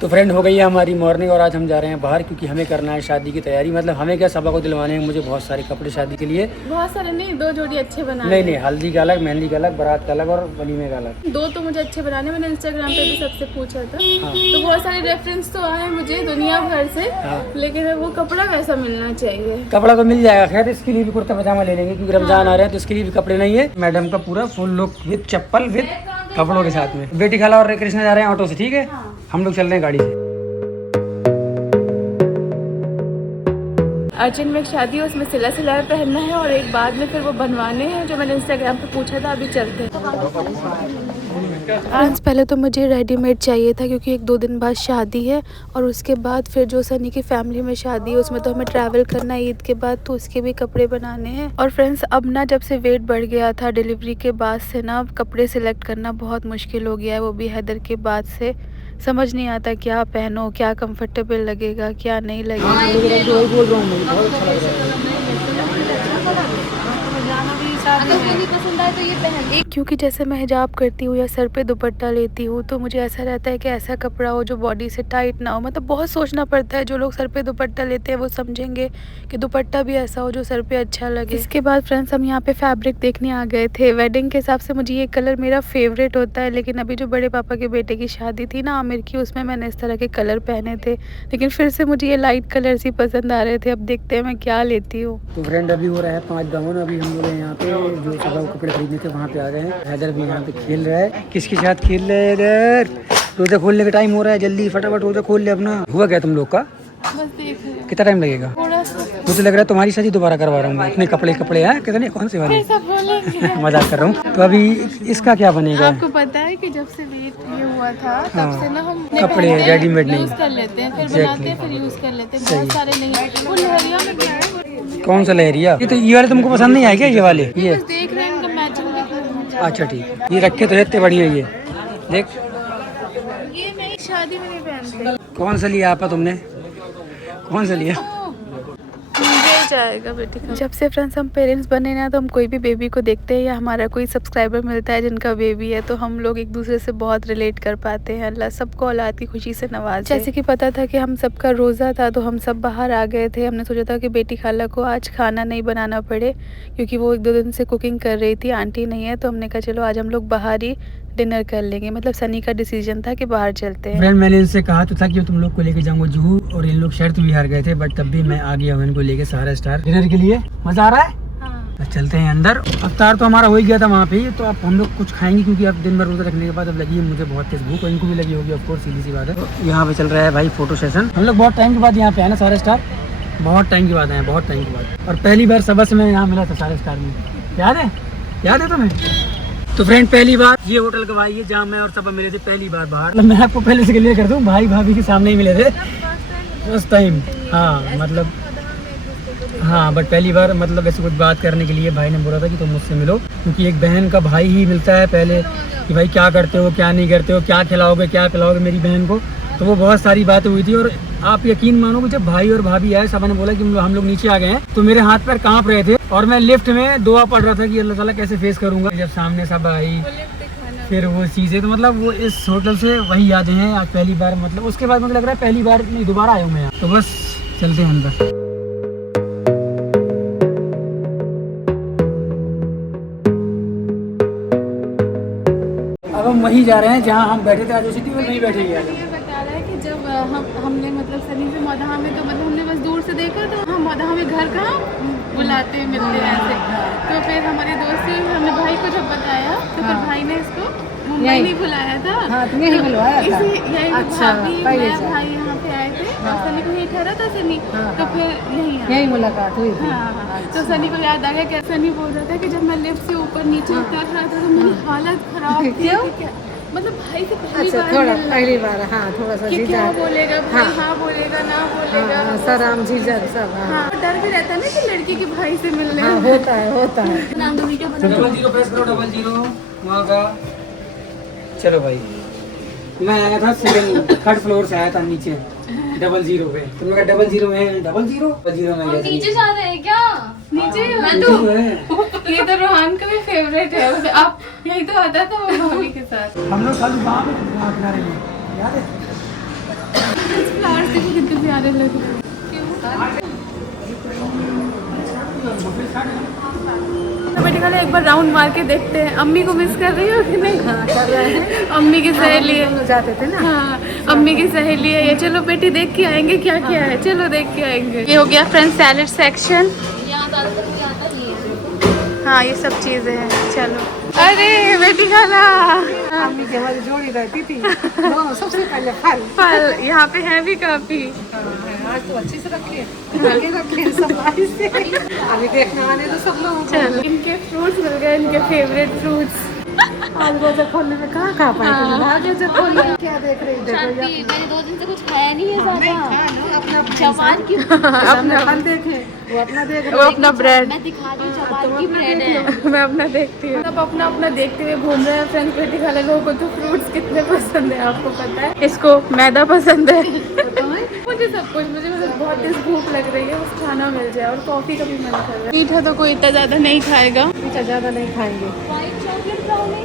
तो फ्रेंड हो गई है हमारी मॉर्निंग और आज हम जा रहे हैं बाहर क्योंकि हमें करना है शादी की तैयारी। मतलब हमें क्या, सबा को दिलवाने हैं मुझे बहुत सारे कपड़े शादी के लिए। बहुत सारे नहीं, 2 जोड़ी अच्छे बनाने। नहीं, हल्दी का अलग, मेहंदी का अलग, बारात का अलग और वलीमे का अलग। 2 तो मुझे अच्छे बनाने, मैंने इंस्टाग्राम पे भी सबसे पूछा था। हाँ। तो बहुत सारे रेफरेंस तो आए मुझे दुनिया भर से। हाँ। लेकिन वो कपड़ा वैसा मिलना चाहिए। कपड़ा तो मिल जाएगा, खैर इसके लिए भी कुर्ता पजामा ले लेंगे क्योंकि रमजान आ रहे हैं तो इसके लिए भी कपड़े नहीं है। मैडम का पूरा full look with chappal with कपड़ों के साथ में। बेटी खाला और कृष्णा जा रहे हैं ऑटो से, ठीक है। हम लोग चल रहे हैं गाड़ी से। अर्जुन में एक शादी है, उसमें सिला सिलाया पहनना है और एक बाद में फिर वो बनवाने हैं जो मैंने इंस्टाग्राम पे पूछा था। अभी चलते हैं। फ्रेंड्स, पहले तो मुझे रेडीमेड चाहिए था क्योंकि 1-2 दिन बाद शादी है और उसके बाद फिर जो सनी की फैमिली में शादी है उसमें तो हमें ट्रैवल करना है ईद के बाद, तो उसके भी कपड़े बनाने हैं। और फ्रेंड्स, अब ना जब से वेट बढ़ गया था डिलीवरी के बाद से ना कपड़े सिलेक्ट करना बहुत मुश्किल हो गया है, वो भी हैदर के बाद से। समझ नहीं आता क्या पहनो, क्या कंफर्टेबल लगेगा, क्या नहीं लगेगा। पसंद आए तो ये पहन। क्योंकि जैसे मैं हिजाब करती हूँ या सर पे दुपट्टा लेती हूँ तो मुझे ऐसा रहता है कि ऐसा कपड़ा हो जो बॉडी से टाइट ना हो। मतलब बहुत सोचना पड़ता है। जो लोग सर पे दुपट्टा लेते हैं वो समझेंगे कि दुपट्टा भी ऐसा हो जो सर पे अच्छा लगे। इसके बाद फ्रेंड्स, हम यहाँ पे फैब्रिक देखने आ गए थे। वेडिंग के हिसाब से मुझे ये कलर मेरा फेवरेट होता है, लेकिन अभी जो बड़े पापा के बेटे की शादी थी ना आमिर की, उसमें मैंने इस तरह के कलर पहने थे, लेकिन फिर से मुझे ये लाइट कलर्स ही पसंद आ रहे थे। अब देखते हैं मैं क्या लेती हूँ। तो फ्रेंड अभी हो रहा है 5 डाउन। अभी हम लोग यहाँ पे जो सुबह कपड़े खरीदने थे वहाँ पे आ गए हैं। हैदर भी यहाँ पे खेल रहा है। किसके साथ खेल रहे हैं हैदर? रोजा खोलने का टाइम हो रहा है, जल्दी फटाफट रोजा खोल ले अपना। हुआ क्या तुम लोग का? बस देख रहे हैं। कितना टाइम लगेगा? थोड़ा सा। मुझे लग रहा है तुम्हारी शादी दोबारा करवा रहा हूँ। इतने कपड़े हैं कितने, कौन से वाले? सब बोलेंगे। मजाक कर रहा हूँ। तो अभी इसका क्या बनेगा? आपको पता है कि जब से वेट ये हुआ था तब से ना हम कपड़े रेडीमेड नहीं यूज कर लेते हैं, फिर बनाते हैं, फिर यूज कर लेते हैं। बहुत सारे नहीं। वो लहरिया में क्या है? कौन सा लहरिया? ये वाले तुमको पसंद नहीं आए क्या? ये वाले ये बस देख रहे हैं, इनका मैचिंग देखना। अच्छा ठीक है, ये रखे तो इतने बढ़िया। ये देख, ये नहीं, शादी में नहीं पहनते। कौन सा लिया आपा तुमने? कौन सा लिया? मुझे जाएगा बेटी का। जब से फ्रेंड्स हम पेरेंट्स बने ना तो हम कोई भी बेबी को देखते हैं या हमारा कोई सब्सक्राइबर मिलता है जिनका बेबी है तो हम लोग एक दूसरे से बहुत रिलेट कर पाते हैं। अल्लाह सबको औलाद की खुशी से नवाजे। जैसे कि पता था कि हम सबका रोज़ा था तो हम सब बाहर आ गए थे। हमने सोचा था कि बेटी खाला को आज खाना नहीं बनाना पड़े क्योंकि वो 1-2 दिन से कुकिंग कर रही थी, आंटी नहीं है। तो हमने कहा चलो आज हम लोग बाहर ही डिनर कर लेंगे। मतलब सनी का डिसीजन था कि बाहर चलते हैं। फ्रेंड, मैंने इनसे कहा तो था कि तुम लोग को लेके जाऊंगा जुहू, और इन लोग शर्त भी हार गए थे, बट तब भी मैं आ गया हूँ इनको लेके सहारा स्टार डिनर के लिए। मजा आ रहा है? हाँ। तो चलते हैं अंदर। अफ्तार तो हमारा हो ही गया था वहाँ पे, तो अब हम लोग कुछ खाएंगे क्योंकि अब दिन भर रोजा रखने के बाद अब लगी है मुझे बहुत तेज भूख, और इनको भी लगी होगी, ऑफ कोर्स, सीधी सी बात है। तो यहाँ पे चल रहा है भाई फोटो सेशन। हम लोग बहुत टाइम के बाद यहाँ पे आए ना सहारा स्टार, बहुत टाइम के बाद आए, बहुत टाइम के बाद। और पहली बार सबस में यहाँ मिला था सहारा स्टार में, याद है तुम्हें? तो फ्रेंड, पहली बार ये होटल का भाई है जहाँ मैं और सबा मिले थे पहली बार बाहर। मतलब मैं आपको पहले से क्लियर कर दूँ, भाई भाभी के सामने ही मिले थे फर्स्ट टाइम। हाँ मतलब हाँ, बट पहली बार मतलब ऐसे कुछ बात करने के लिए भाई ने बोला था कि तुम मुझसे मिलो, क्योंकि एक बहन का भाई ही मिलता है पहले कि भाई क्या करते हो, क्या नहीं करते हो, क्या खिलाओगे, क्या पिलाओगे मेरी बहन को। तो वो बहुत सारी बातें हुई थी, और आप यकीन मानो कि जब भाई और भाभी आए, सबा ने बोला कि हम लोग नीचे आ गए हैं, तो मेरे हाथ पैर कांप रहे थे और मैं लिफ्ट में दुआ पढ़ रहा था कि अल्लाह ताला कैसे फेस करूंगा। जब सामने सब आई फिर वो चीज़ें, तो मतलब वो इस होटल से वही यादें हैं। आज पहली बार, मतलब उसके बाद मुझे लग रहा है पहली बार नहीं, दोबारा आया हूँ मैं यहाँ। तो बस चलते हैं अंदर। अब हम वहीं जा रहे हैं जहाँ हम बैठे थे, आज सिटी में वहीं बैठेंगे। ये बता रहा है कि जब हमने मतलब सनी से मौदहा में, तो मतलब हमने बस दूर से देखा तो हम मौदहा में घर कहाँ बुलाते मिलते हैं ऐसे। तो फिर हमारे दोस्त ने, हमने भाई को जब बताया तो फिर भाई ने इसको मुंबई नहीं बुलाया था। हाँ, तुम्हें ही बुलवाया था। अच्छा, भाभी भाई यहाँ पे आए थे और सनी को यही ठहरा था सनी। तो फिर यही मुलाकात हुई थी। हाँ। तो सनी को याद आ गया कि सनी बोल रहा था कि जब मैं लिफ्ट से ऊपर नीचे उतर रहा था तो मेरी हालत खराब थी। मतलब भाई से पहली बार हाँ, थोड़ा सा कि क्या बोलेगा भाई, हाँ बोलेगा ना बोलेगा, सराम जीजा सब। हाँ, डर भी रहता है ना कि लड़की के भाई से मिलने। हाँ, होता है। नाम तो वीडियो बना 00 प्रेस करो, 00 वहाँ का। चलो भाई, मैं आया था सेकंड 3rd फ्लोर से आया था नीचे 00 पे। तुमने कहा 00 में, 00 में गया। नीचे जा रहे हैं क्या? नीचे मैं तो ये तो रोहान का भी फेवरेट है। आप यही तो आता था वो भाभी के साथ। हम लोग खाली वहाँ पे किनारे में, याद है? मारे लगे। तो बेटे खाली एक बार राउंड मार के देखते हैं। अम्मी को मिस कर रही हो कि नहीं? हाँ, कर रहे हैं। अम्मी की सहेली है। हम लोग जाते थे ना। हाँ, अम्मी की सहेली है ये। चलो बेटी देख के आएंगे क्या क्या है, चलो देख के आएंगे। ये हो गया फ्रेंड सैलेड सेक्शन। हाँ ये सब चीजें हैं। चलो अरे बेटी खाला अम्मी की हमारी जोड़ी रहती थी दोनों। सबसे पहले फल फल यहाँ पे है भी काफी। आज तो अच्छे से रखे रखे सब से। अभी देखने आने तो सब लोग। चलो इनके फ्रूट्स मिल गए, इनके फेवरेट फ्रूट्स। आज रोजा खोलने में कहाँ खा पाए तुम? आगे जो खोल क्या देख रही? देखो मैंने 2 दिन से कुछ खाया नहीं है ज्यादा। अपना जवान की अपना फल देखे, वो अपना देख वो अपना ब्रेड। मैं दिखा रही हूँ, जवान की ब्रेड है। मैं अपना देखती हूँ। सब अपना अपना देखते हुए घूम रहे हैं फ्रेंड्स। बेटी खाला लोगों को तो फ्रूट्स कितने पसंद है आपको पता है। इसको मैदा पसंद है। मुझे सब कुछ, मुझे मतलब बहुत तेज भूख लग रही है, बस खाना मिल जाए। और कॉफी का भी मन कर रहा है। मीठा तो कोई इतना ज्यादा नहीं खाएगा। मीठा ज्यादा नहीं खाएंगे। व्हाइट चॉकलेट ब्राउनी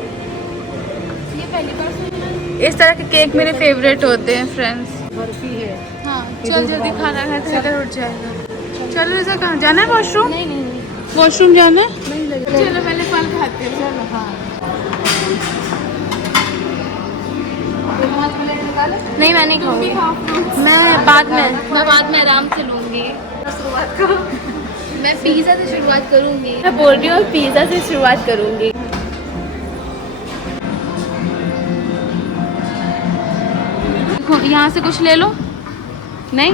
ये पहली बार सुना है। इस तरह के केक मेरे फेवरेट होते हैं फ्रेंड्स। बर्फी है। हाँ चल जल्दी खाना खाते इधर उठ जाएगा। चलो इसे कहाँ जाना है? वॉशरूम? नहीं नहीं नहीं वॉशरूम जाना है? नहीं लगे। चलो पहले फल खाते हैं। चलो हाँ नहीं मैं नहीं खाऊंगी। मैं बाद में आराम से लूंगी। शुरुआत करो। मैं पिज्जा से शुरुआत करूंगी। मैं बोल रही हूँ पिज्जा से शुरुआत करूंगी। यहाँ से कुछ ले लो। नहीं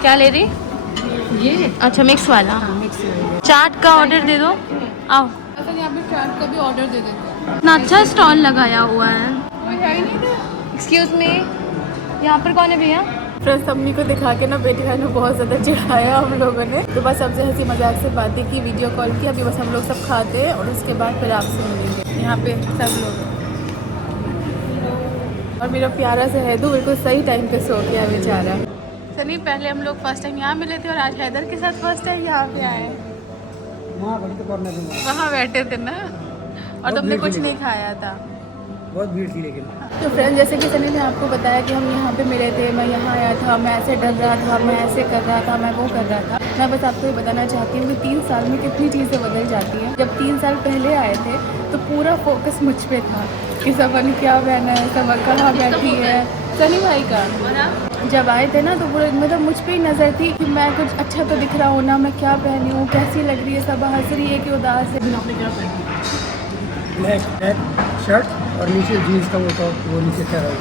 क्या ले रही? ये अच्छा मिक्स वाला। मिक्स है। चाट का ऑर्डर दे दो। आओ। अच्छा यहाँ पे चाट का भी ऑर्डर दे देते हैं। इतना अच्छा स्टॉल लगाया हुआ है। कोई है ही नहीं था। एक्सक्यूज मी, यहाँ पर कौन है भैया? फ्रेंड्स अम्मी को दिखा के ना बेटी भाई ने बहुत ज़्यादा चिढ़ाया हम लोगों ने। तो बस सबसे हंसी मजाक से बातें की, वीडियो कॉल की। अभी बस हम लोग सब खाते हैं और उसके बाद फिर आपसे मिलेंगे। यहाँ पे सब लोग और मेरा प्यारा सा हैदू बिल्कुल सही टाइम पे सो गया बेचारा। सनी पहले हम लोग फर्स्ट टाइम यहाँ मिले थे और आज हैदर के साथ फर्स्ट टाइम यहाँ पे आए। वहाँ बड़ी तो कॉर्नर में वहाँ बैठे थे ना और तुमने कुछ नहीं खाया था। बहुत भीड़ थी लेकिन। तो फ्रेंड जैसे कि सनी ने आपको बताया कि हम यहाँ पे मिले थे, मैं यहाँ आया था, मैं ऐसे डर रहा था, मैं ऐसे कर रहा था, मैं वो कर रहा था। मैं बस आपको ये बताना चाहती हूँ कि 3 साल में कितनी चीज़ें बदल जाती हैं। जब 3 साल पहले आए थे तो पूरा फोकस मुझ पे था कि सबन क्या पहना है, सब कहाँ बैठी है। सनी भाई का जब आए थे ना तो पूरा मतलब मुझ पे ही नज़र थी कि मैं कुछ अच्छा तो दिख रहा हूँ ना, मैं क्या पहनी हूँ, कैसी लग रही है, सब हंस रही है कि उदास है। आपने क्या पहनी? ब्लैक शर्ट और नीचे जीन्स का वो नीचे क्या रहा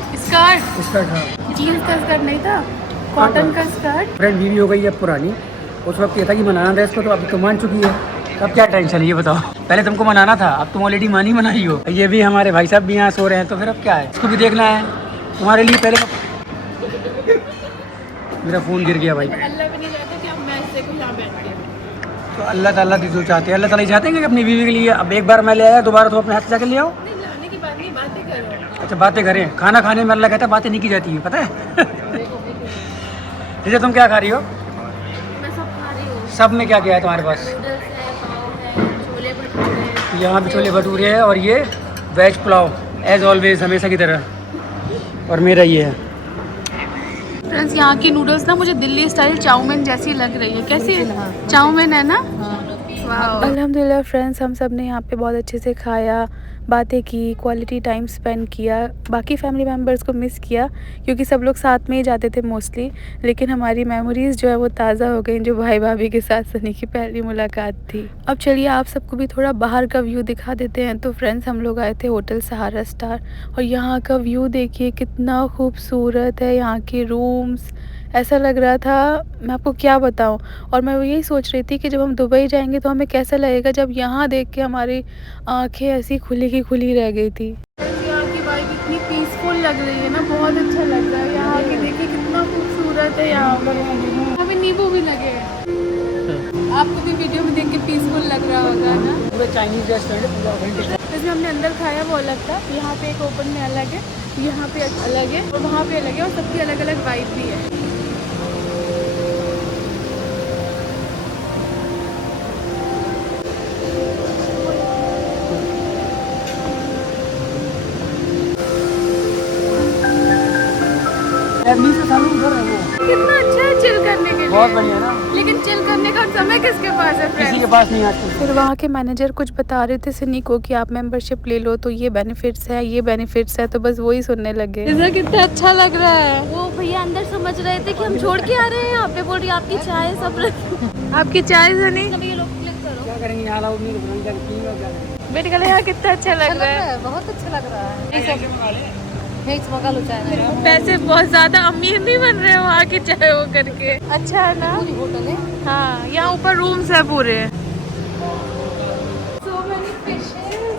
स्कर्ट हाँ। जीन्स का स्कर्ट नहीं था, कॉटन का स्कर्ट। फ्रेंड बीवी हो गई है पुरानी। उस वक्त ये था कि मनाना था इसको, तो अब तो मान चुकी है। अब क्या टेंशन है ये बताओ? पहले तुमको मनाना था, अब तुम ऑलरेडी मानी मनाई हो। ये भी हमारे भाई साहब भी यहाँ सो रहे हैं, तो फिर अब क्या है, इसको भी देखना है तुम्हारे लिए। पहले मेरा फ़ोन गिर गया भाई। अल्लाह भी नहीं चाहता कि हम मैच देखो यहाँ बैठ के। तो अल्लाह ताला जो चाहते हैं, अल्लाह ताला ही चाहते हैं कि अपनी बीवी के लिए। अब एक बार मैं ले आया, दोबारा तो अपने हाथ से जाकर ले आओ। नहीं लाने की बात नहीं, बातें करो। अच्छा बातें करें, खाना खाने में अल्लाह कहता है बातें नहीं की जाती है, पता है? जैसे तुम क्या खा रही हो? मैं सब खा रही हूँ। सब में क्या क्या है तुम्हारे पास? नूडल्स है, पाव है, छोले भटूरे हैं। यहाँ भी छोले भटूरे हैं और ये वेज पुलाव एज ऑलवेज, हमेशा की तरह। और मेरा ये है फ्रेंड्स यहाँ की नूडल्स ना मुझे दिल्ली स्टाइल चाउमीन जैसी लग रही है। कैसी चाउमीन है ना? अल्हम्दुलिल्लाह फ्रेंड्स हम सब ने यहाँ पे बहुत अच्छे से खाया, बातें की, क्वालिटी टाइम स्पेंड किया। बाकी फैमिली मेम्बर्स को मिस किया क्योंकि सब लोग साथ में ही जाते थे मोस्टली। लेकिन हमारी मेमोरीज़ जो है वो ताज़ा हो गई जो भाई भाभी के साथ सनी की पहली मुलाकात थी। अब चलिए आप सबको भी थोड़ा बाहर का व्यू दिखा देते हैं। तो फ्रेंड्स हम लोग आए थे होटल सहारा स्टार और यहाँ का व्यू देखिए कितना खूबसूरत है। यहाँ के रूम्स ऐसा लग रहा था, मैं आपको क्या बताऊं। और मैं यही सोच रही थी कि जब हम दुबई जाएंगे तो हमें कैसा लगेगा, जब यहाँ देख के हमारी आंखें ऐसी खुली की खुली रह गई थी। यहाँ की वाइब इतनी पीसफुल लग रही है ना, बहुत अच्छा लग रहा है। यहाँ के देखिए कितना खूबसूरत है। यहाँ पर नींबू भी लगे हैं। आपको भी वीडियो में देख के पीसफुल लग रहा होगा ना। पूरा चाइनीज रेस्टोरेंट। जैसे हमने अंदर खाया वो अलग था, यहाँ पे एक ओपन में अलग है, यहाँ पे अलग है और वहाँ पे अलग है और सबकी अलग अलग वाइब भी है। फैमिली से सालों उधर है वो। कितना अच्छा है चिल करने के लिए। बहुत बढ़िया ना, लेकिन चिल करने का समय किसके पास है फ्रेंड्स? किसी के पास नहीं आजकल। फिर वहाँ के मैनेजर कुछ बता रहे थे सनी को कि आप मेंबरशिप ले लो तो ये बेनिफिट्स है, ये बेनिफिट्स है, तो बस वही सुनने लगे। इधर कितना अच्छा लग रहा है। वो भैया अंदर समझ रहे थे कि हम छोड़ के आ रहे हैं यहाँ पे, बोल रही आपकी चाय सब आपकी चाय सनी ये लोग क्लिक करो। क्या करेंगे यहाँ लाओ नहीं रुकना, क्या करेंगे। बेटे कहले यहाँ कितना अच्छा लग रहा है। बहुत अच्छा लग रहा है। मगा लो चाय में। पैसे बहुत ज्यादा अमीर नहीं बन रहे हैं वहाँ की चाय वो करके। अच्छा है ना? होटल है। हाँ, यहाँ ऊपर रूम्स है पूरे। So many fishes.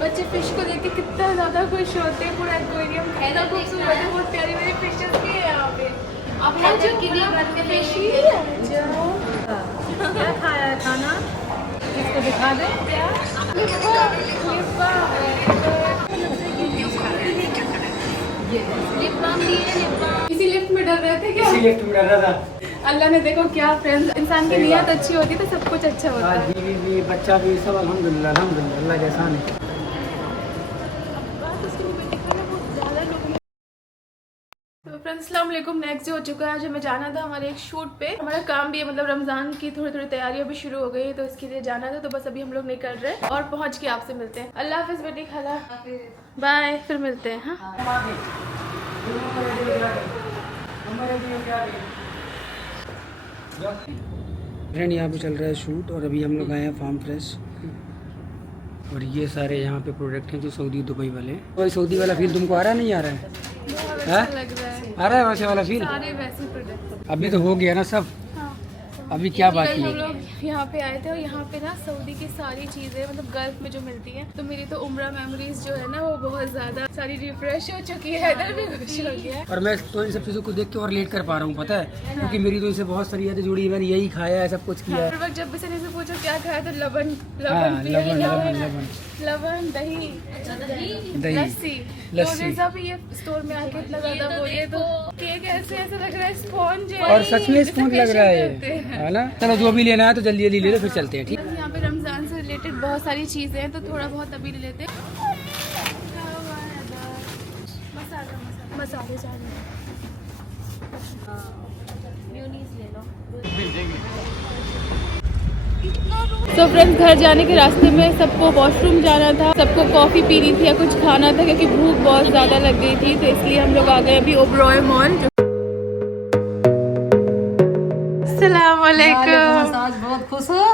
बच्चे फिश को देख के कितना ज्यादा खुश होते हैं। पूरा एक्वेरियम कितना खूबसूरत है, बहुत प्यारी प्यारी फिशेस भी है यहाँ पे। अपना जो फिश क्या खाया है खाना? इसको दिखा दे। लिप बाम दिए। इसी लिफ्ट में डर रहे थे क्या? इसी लिफ्ट में रहा था। अल्लाह ने देखो क्या फ्रेंड्स, इंसान की नियत अच्छी होती है तो सब कुछ अच्छा होता है। बीवी भी बच्चा भी सब अल्हम्दुलिल्लाह अल्हम्दुलिल्लाह, अल्लाह का एहसान है। तो फ्रेंड्स अस्सलाम वालेकुम। नेक्स्ट डे हो चुका है। आज हमें जाना था हमारे एक शूट पे। हमारा काम भी है, मतलब रमजान की थोड़ी थोड़ी तैयारियां भी शुरू हो गई है, तो इसके लिए जाना था। तो बस अभी हम लोग निकल रहे हैं और पहुंच के आपसे मिलते हैं। अल्लाह हाफिज बेटी खाला, बाय, फिर मिलते हैं। हाँ फ्रेंड यहाँ पे चल रहा है शूट और अभी हम लोग आए हैं फार्म फ्रेश और ये सारे यहाँ पे प्रोडक्ट हैं जो सऊदी दुबई वाले। वही सऊदी वाला फील तुमको आ रहा है नहीं आ रहा है? अच्छा लग रहा है। आ रहा है वैसे वाला फील? सारे वैसे प्रोडक्ट। अभी तो हो गया ना सब, हाँ। अभी क्या बाकी कल हम है? लोग यहाँ पे आए थे और यहाँ पे ना सऊदी की सारी चीज़ें मतलब गल्फ में जो मिलती हैं, तो मेरी तो उम्रा मेमोरीज जो है ना वो बहुत ज़्यादा सारी रिफ्रेश हो चुकी है। इधर भी खुश हो गया है। और मैं तो इन सब चीज़ों को देख के और रिलेट कर पा रहा हूँ, पता है, क्योंकि मेरी तो इनसे बहुत सारी यादें जुड़ी है। मैंने यही खाया है, सब कुछ किया है। हर वक्त जब भी सनी से पूछो क्या खाया तो लबन हाँ, लबन पिया, लबन लबन लबन लबन दही दही लस्सी। लस्सी। तो सब ये स्टोर में आके इतना ज्यादा बोलिए तो केक ऐसे लग रहा है स्पॉन्ज है। और सच में स्पॉन्ज लग रहा करते है, हैं। है ना? चलो जो भी लेना है तो जल्दी जल्दी ले लो, फिर चलते हैं। ठीक, यहाँ पे रमजान से रिलेटेड बहुत सारी चीजें हैं, तो थोड़ा बहुत अभी ले लेते हैं। मसाले चाहिए। तो फ्रेंड्स घर जाने के रास्ते में सबको वॉशरूम जाना था, सबको कॉफ़ी पीनी थी या कुछ खाना था, क्योंकि भूख बहुत ज़्यादा लग गई थी, तो इसलिए हम लोग आ गए अभी ओबरॉय मॉल। अस्सलाम वालेकुम। आज बहुत खुश हो?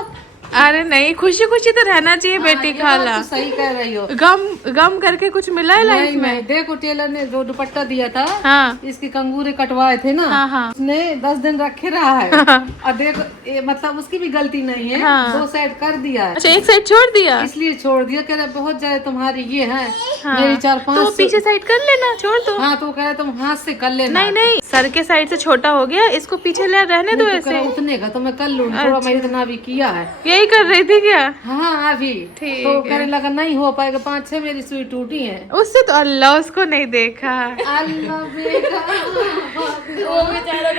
अरे नहीं, खुशी खुशी तो रहना चाहिए बेटी खाला। तो सही कह रही हो। गम करके कुछ मिला है लाइफ में? नहीं, देखो टेलर ने जो दुपट्टा दिया था, हाँ इसकी कंगूरे कटवाए थे ना, हाँ हाँ। उसने 10 दिन रखे रहा है। और देखो मतलब उसकी भी गलती नहीं है, हाँ। 2 साइड कर दिया है, अच्छा एक साइड छोड़ दिया। इसलिए छोड़ दिया। कह रहे बहुत ज्यादा तुम्हारी ये है, हाँ। मेरी 4-5 तो पीछे साइड कर लेना, छोड़ दो। हाँ, तो कह रहे तुम हाथ से कर लेना। नहीं नहीं, सर के साइड से छोटा हो गया, इसको पीछे ले रहने दो तो ऐसे। कह रहा उतने का तो मैं कर लूँ, थोड़ा मैंने इतना भी किया है। यही कर रही थी क्या? हाँ अभी ठीक तो कहने लगा नहीं हो पाएगा, 5-6 मेरी सुई टूटी है। उससे तो अल्लाह उसको नहीं देखा। अल्लाह बेटा वो बेचारा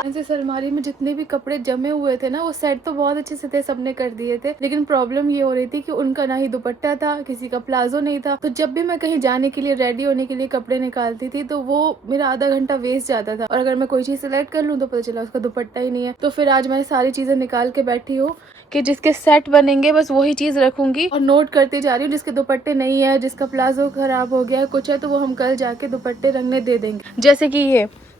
ऐसे अलमारी में जितने भी कपड़े जमे हुए थे ना, वो सेट तो बहुत अच्छे से थे, सबने कर दिए थे, लेकिन प्रॉब्लम ये हो रही थी कि उनका ना ही दुपट्टा था, किसी का प्लाजो नहीं था। तो जब भी मैं कहीं जाने के लिए रेडी होने के लिए कपड़े निकालती थी तो वो मेरा आधा घंटा वेस्ट जाता था, और अगर मैं कोई चीज सिलेक्ट कर लूँ तो पता चला उसका दुपट्टा ही नहीं है। तो फिर आज मैं सारी चीजें निकाल के बैठी हूँ कि जिसके सेट बनेंगे बस वही चीज रखूंगी, और नोट करती जा रही हूँ जिसके दुपट्टे नहीं है, जिसका प्लाजो खराब हो गया है, कुछ है, तो वो हम कल जाके दुपट्टे रंगने दे देंगे। जैसे कि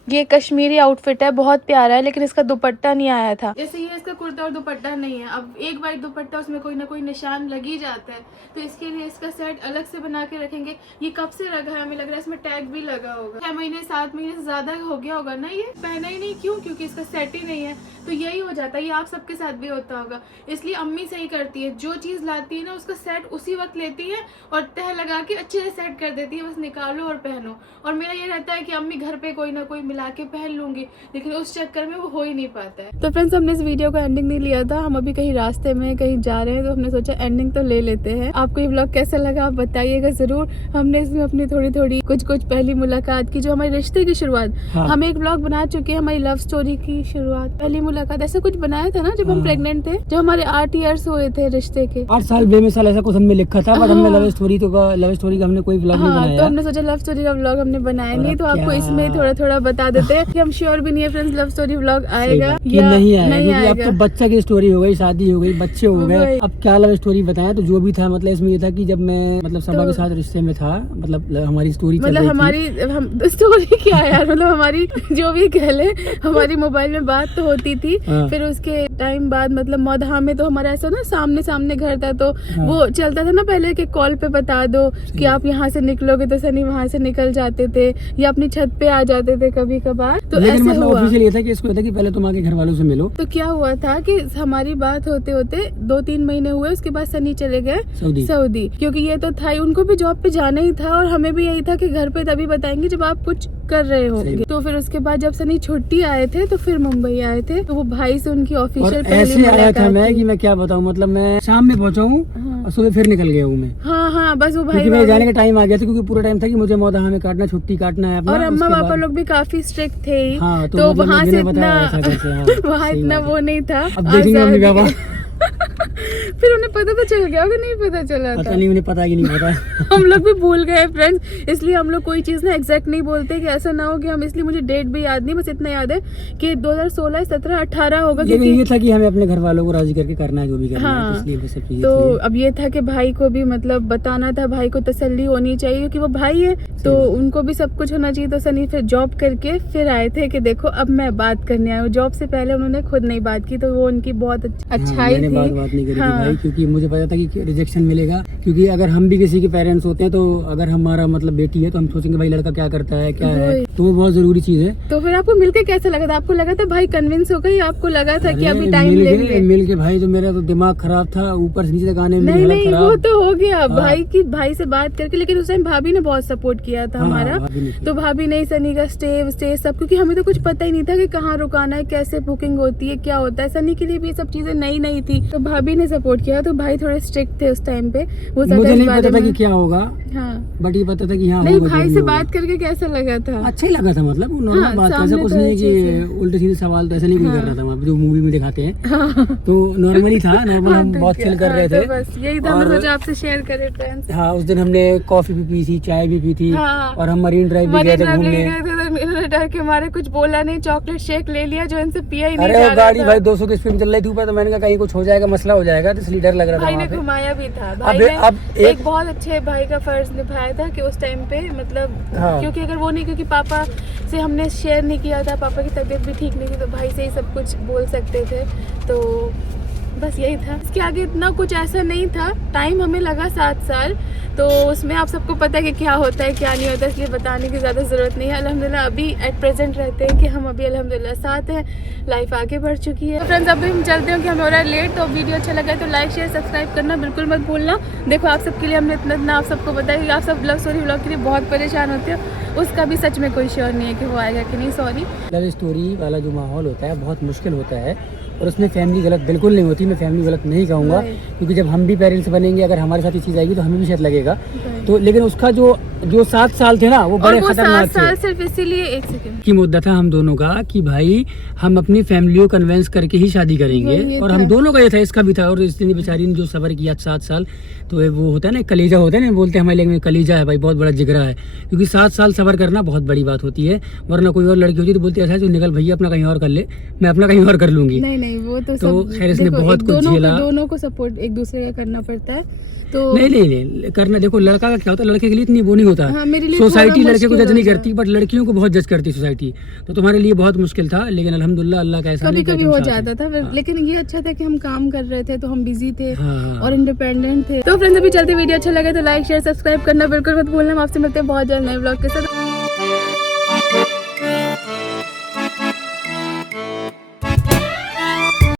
ये कश्मीरी आउटफिट है, बहुत प्यारा है, लेकिन इसका दुपट्टा नहीं आया था। जैसे ये इसका कुर्ता और दुपट्टा नहीं है, अब एक बार दुपट्टा उसमें कोई ना कोई निशान लग ही जाता है, तो इसके लिए इसका सेट अलग से बना के रखेंगे। ये कब से रखा है, हमें लग रहा है इसमें टैग भी लगा होगा। 6 महीने 7 महीने से ज्यादा हो गया होगा ना, ये पहना ही नहीं। क्यों? क्योंकि इसका सेट ही नहीं है। तो यही हो जाता है, ये आप सबके साथ भी होता होगा। इसलिए अम्मी सही करती है, जो चीज लाती है ना उसका सेट उसी वक्त लेती है और तह लगा के अच्छे से सेट कर देती है, बस निकालो और पहनो। और मेरा ये रहता है कि अम्मी घर पे कोई ना कोई मिला ला के पहन लूंगी, लेकिन उस चक्कर में वो हो ही नहीं पाता है। तो फ्रेंड्स हमने इस वीडियो का एंडिंग नहीं लिया था, हम अभी कहीं रास्ते में कहीं जा रहे हैं तो हमने सोचा एंडिंग तो ले लेते हैं। आपको ये व्लॉग कैसा लगा आप बताइएगा जरूर। हमने इसमें अपनी थोड़ी थोड़ी कुछ पहली मुलाकात की, जो हमारे रिश्ते की शुरुआत, हम एक व्लॉग बना चुके हैं हमारी लव स्टोरी की शुरुआत, पहली मुलाकात, ऐसा कुछ बनाया था ना जब हम प्रेग्नेंट थे, जब हमारे 8 इयर्स हुए थे रिश्ते के, 8 साल बेमिसाल ऐसा कुछ हमने लिखा था, बट हमने लव स्टोरी का हमने कोई व्लॉग नहीं बनाया। तो हमने सोचा लव स्टोरी का व्लॉग हमने बनाया नहीं, तो आपको इसमें थोड़ा थोड़ा बता देते हैं कि हम श्योर भी नहीं है फ्रेंड्स लव स्टोरी व्लॉग आएगा या नहीं आएगा, अब तो बच्चा की स्टोरी हो गई, शादी हो गई, बच्चे हो गए, अब क्या लव स्टोरी बताएं। तो जो भी था मतलब इसमें ये था कि जब मैं मतलब सबा के साथ रिश्ते में था, मतलब हमारी स्टोरी मतलब हमारी स्टोरी क्या है यार, मतलब हमारी जो भी कह ले, हमारी मोबाइल में बात तो होती थी। फिर उसके टाइम बाद मतलब मौधा में तो हमारा ऐसा ना सामने सामने घर था, तो वो चलता था ना पहले कि कॉल पे बता दो कि आप यहाँ से निकलोगे, तो सनी वहाँ से निकल जाते थे या अपनी छत पे आ जाते थे कभी कभार। तो लेकिन ऐसे मतलब हुआ। ऑफिशियल ये था कि इसको था कि पहले तुम आके घर वालों से मिलो। तो क्या हुआ था कि हमारी बात होते होते 2-3 महीने हुए, उसके बाद सनी चले गए सऊदी, क्योंकि ये तो था ही, उनको भी जॉब पे जाना ही था और हमें भी यही था कि घर पे तभी बताएंगे जब आप कुछ कर रहे होंगे। तो फिर उसके बाद जब सनी छुट्टी आए थे तो फिर मुंबई आए थे, तो वो भाई से उनकी ऑफिशियल ऐसे आया था मैं कि मैं क्या बताऊं, मतलब मैं शाम में पहुंचा हूँ और सुबह फिर निकल गया हूँ मैं। हाँ बस वो भाई मेरे जाने का टाइम आ गया था, क्योंकि पूरा टाइम था कि मुझे मौदा में काटना, छुट्टी काटना है अपना। और अम्मा पापा लोग भी काफी स्ट्रिक्ट थे ही, हाँ, तो मतलब वहाँ से इतना वहाँ इतना वो नहीं था। अब देखेंगे मम्मी पापा। फिर उन्हें पता तो चल गया, नहीं पता चला पता नहीं, उन्हें पता कि नहीं पता। हम लोग भी भूल गए फ्रेंड्स, इसलिए हम लोग कोई चीज ना एग्जैक्ट नहीं बोलते कि ऐसा ना हो कि हम, इसलिए मुझे डेट भी याद नहीं, बस इतना याद है कि 2016, 17, 18 होगा। लेकिन ये था कि हमें अपने घर वालों को राजी करके करना है जो भी करना है, इसलिए वो सब चीजें तो अब ये था कि भाई को भी मतलब बताना था, भाई को तसल्ली होनी चाहिए क्योंकि वो भाई है, तो उनको भी सब कुछ होना चाहिए। तो सनी फिर जॉब करके फिर आए थे कि देखो अब मैं बात करने आया हूँ। जॉब से पहले उन्होंने खुद नहीं बात की, तो वो उनकी बहुत अच्छाई थी। बात नहीं करी भाई, क्योंकि मुझे पता था कि रिजेक्शन मिलेगा, क्योंकि अगर हम भी किसी के पेरेंट्स होते हैं तो अगर हमारा मतलब बेटी है तो हम सोचेंगे भाई लड़का क्या करता है, क्या है, तो वो बहुत जरूरी चीज है। तो फिर आपको मिलके कैसा लगा था? आपको लगा था भाई कन्विंस हो गई, आपको लगा था कि अभी टाइम लेंगे? मिल के भाई, तो मेरा तो दिमाग खराब था, ऊपर से नीचे तक आने में नहीं वो तो हो गया भाई से बात करके। लेकिन उस टाइम भाभी ने बहुत सपोर्ट किया था हमारा, तो भाभी ने सनी का स्टे सब, क्योंकि हमें तो कुछ पता ही नहीं था कि कहाँ रुकाना है, कैसे बुकिंग होती है, क्या होता है। सनी के लिए भी सब चीजें नई थी, तो भाभी ने सपोर्ट किया। तो भाई थोड़े स्ट्रिक्ट थे उस टाइम पे, वो मुझे नहीं पता था कि क्या होगा, हाँ, बट ये पता था कि हाँ नहीं। भाई से बात करके कैसा लगा था? अच्छा ही लगा था, मतलब नॉर्मल बात, ऐसा कुछ नहीं है कि उल्टे सीधे सवाल तो ऐसा नहीं कोई कर रहा था जो मूवी में दिखाते हैं, तो नॉर्मली था, नॉर्मल हम बहुत चिल कर रहे थे। बस यही था, मैंने सोचा आपसे शेयर करें फ्रेंड्स। हाँ, उस दिन हमने कॉफी भी पी थी, चाय भी पी थी, और हम मरीन ड्राइव भी गए थे घूमने। डर के मारे कुछ बोला नहीं, चॉकलेट शेक ले लिया जो इनसे पिया ही नहीं जा रहा था। गाड़ी भाई 200 की स्पीड चल रही थी ऊपर, तो मैंने कहा कहीं कुछ हो जाएगा, मसला हो जाएगा, तो इसलिए डर लग रहा था। भाई ने घुमाया भी था, भाई ने एक बहुत अच्छे भाई का फर्ज निभाया था कि उस टाइम पे मतलब क्योंकि अगर वो नहीं, क्योंकि पापा से हमने शेयर नहीं किया था, पापा की तबीयत भी ठीक नहीं थी, तो भाई से ही सब कुछ बोल सकते थे। तो बस यही था, इसके आगे इतना कुछ ऐसा नहीं था। टाइम हमें लगा 7 साल, तो उसमें आप सबको पता है कि क्या होता है क्या नहीं होता, इसलिए बताने की ज़्यादा ज़रूरत नहीं है। अल्हम्दुलिल्लाह अभी एट प्रेजेंट रहते हैं कि हम अभी अल्हम्दुलिल्लाह साथ हैं, लाइफ आगे बढ़ चुकी है। तो फ्रेंड्स अभी हम चलते हैं कि हमें हो रहा है लेट, तो वीडियो अच्छा लगा तो लाइक शेयर सब्सक्राइब करना बिल्कुल मत भूलना। देखो आप सबके लिए हमने इतना आप सबको बताया कि आप सब लव स्टोरी व्लॉग के लिए बहुत परेशान होते हो, उसका भी सच में कोई श्योर नहीं है कि वो आएगा कि नहीं। सॉरी, लव स्टोरी वाला जो माहौल होता है बहुत मुश्किल होता है, और उसमें फैमिली गलत बिल्कुल नहीं होती। मैं फैमिली गलत नहीं कहूँगा, क्योंकि जब हम भी पेरेंट्स बनेंगे, अगर हमारे साथ ये चीज़ आएगी तो हमें भी शायद लगेगा। तो लेकिन उसका जो 7 साल थे ना, वो बड़े खतरनाक थे। 7 साल सिर्फ इसीलिए, एक सेकंड की मुद्दा था हम दोनों का कि भाई हम अपनी फैमिली को कन्वेंस करके ही शादी करेंगे, और हम दोनों का ये था, इसका भी था। और इसने बेचारी ने जो सब्र किया 7 साल, तो वो होता है ना कलीजा होता है ना, बोलते हैं हमारे लैंग्वेज में कलीजा है भाई, बहुत बड़ा जिगरा है, क्योंकि 7 साल सब्र करना बहुत बड़ी बात होती है। वरना कोई और लड़की होती तो बोलती ऐसा है जो निकल भैया अपना कहीं और कर ले, मैं अपना कहीं और कर लूंगी। नहीं वो तो खैर इसने बहुत कुछ झेला, दोनों को सपोर्ट एक दूसरे का करना पड़ता है। तो नहीं करना, देखो लड़का का क्या होता है, लड़के के लिए इतनी वो नहीं होता। सोसाइटी लड़के को जज नहीं करती, बट लड़कियों को बहुत जज करती सोसाइटी। तो तुम्हारे लिए बहुत मुश्किल था, लेकिन अल्हम्दुलिल्लाह अल्लाह का एहसान है कि कभी हो जाता था। लेकिन ये अच्छा था कि हम काम कर रहे थे, तो हम बिजी थे और इंडिपेंडेंट थे। तो फ्रेंड्स अभी चलते, वीडियो अच्छा लगे तो लाइक शेयर सब्सक्राइब करना बिल्कुल मत भूलना। हम आपसे मिलते हैं बहुत जल्द नए व्लॉग के साथ।